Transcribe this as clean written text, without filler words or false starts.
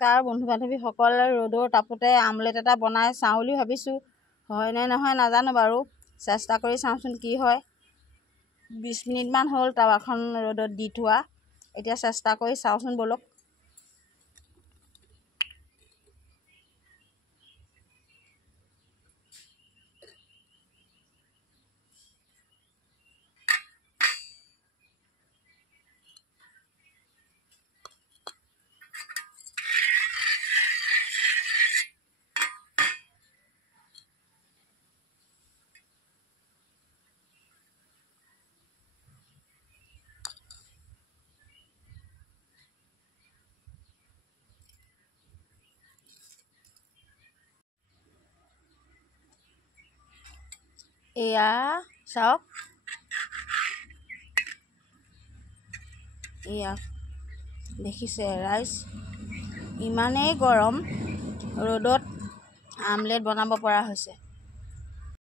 নমস্কাৰ বন্ধু বান্ধৱীসকল, ৰ'দৰ তাপতে আমলেট এটা বনাই চাওঁ বুলি ভাবিছোঁ। হয়নে নহয় নাজানো বাৰু, চেষ্টা কৰি চাওঁচোন কি হয়। 20 মিনিটমান হ'ল টাৱাখন ৰ'দত দি থোৱা, এতিয়া চেষ্টা কৰি চাওঁচোন ব'লক। এয়া চাওক, এয়া দেখিছে ৰাইজ, ইমানেই গৰম ৰ'দত আমলেট বনাব পৰা হৈছে।